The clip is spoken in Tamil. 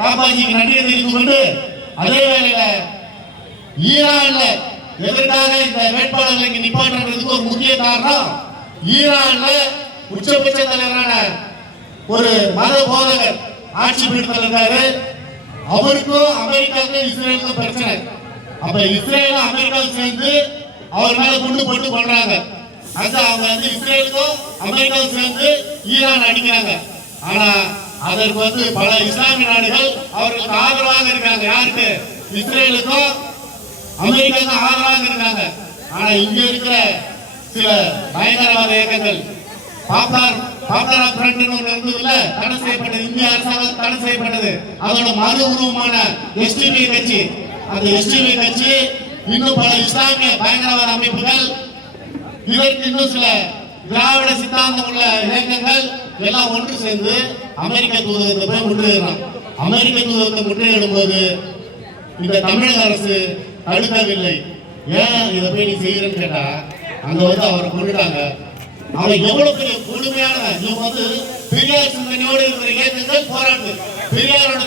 பாபாஜிக்கு நன்றி தெரிவித்துக் கொண்டு அதே வேளையில ஈரான்ல எதற்காக இந்த வேட்பாளர்களை நிப்பாட்டுறதுக்கு ஒரு முக்கிய காரணம், ஈரான்ல உச்சபட்ச தலைவரான ஒரு மத போதகர் ஆட்சி பீடத்தில் இருக்காரு. அவருக்கும் அமெரிக்காவுக்கும் இஸ்ரேலுக்கும் பிரச்சனை. அப்ப இஸ்ரேலும் அமெரிக்காவும் சேர்ந்து அவர் மேல குண்டு போட்டு கொள்றாங்க. அந்த அவங்க வந்து இஸ்ரேலுக்கும் அமெரிக்காவும் சேர்ந்து ஈரான் அடிக்கிறாங்க. ஆனா அதற்கு பல இஸ்லாமிய நாடுகள் அவர்களுக்கு ஆதரவாக இருக்காங்க. யாருக்கு? இஸ்ரேலுக்கும் அமெரிக்காவுக்கும் ஆதரவாக இருக்காங்க. ஆனா இங்க இருக்கிற சில பயங்கரவாத இயக்கங்கள் பாப்புலர் ஃப்ரண்ட் இருந்ததுல தடை செய்யப்பட்டது, இந்திய அரசாங்கம் தடை செய்யப்பட்டது. அதோட மறு உருவமான எஸ்டிபி கட்சி, அந்த எஸ்டிபி கட்சி இன்னும் பல இஸ்லாமிய பயங்கரவாத அமைப்புகள், இதற்கு இன்னும் சில திராவிட சித்தாந்தம் உள்ள இயக்கங்கள் எல்லாம் ஒன்று சேர்ந்து அமெரிக்க தூதரகத்தை போய் முற்றுகையிடலாம். அமெரிக்க தூதரகத்தை முற்றுகையிடும் போது இந்த தமிழக அரசு தடுக்கவில்லை. ஏன் இதை போய் நீ செய்யறன்னு கேட்டா, அங்க அவரை கொண்டுட்டாங்க. அவன் எவ்வளவு பெரிய கொடுமையான, இவங்க பெரியார் சிந்தனையோடு இருக்கிற இயக்கங்கள் போராடுது. பெரியாரோட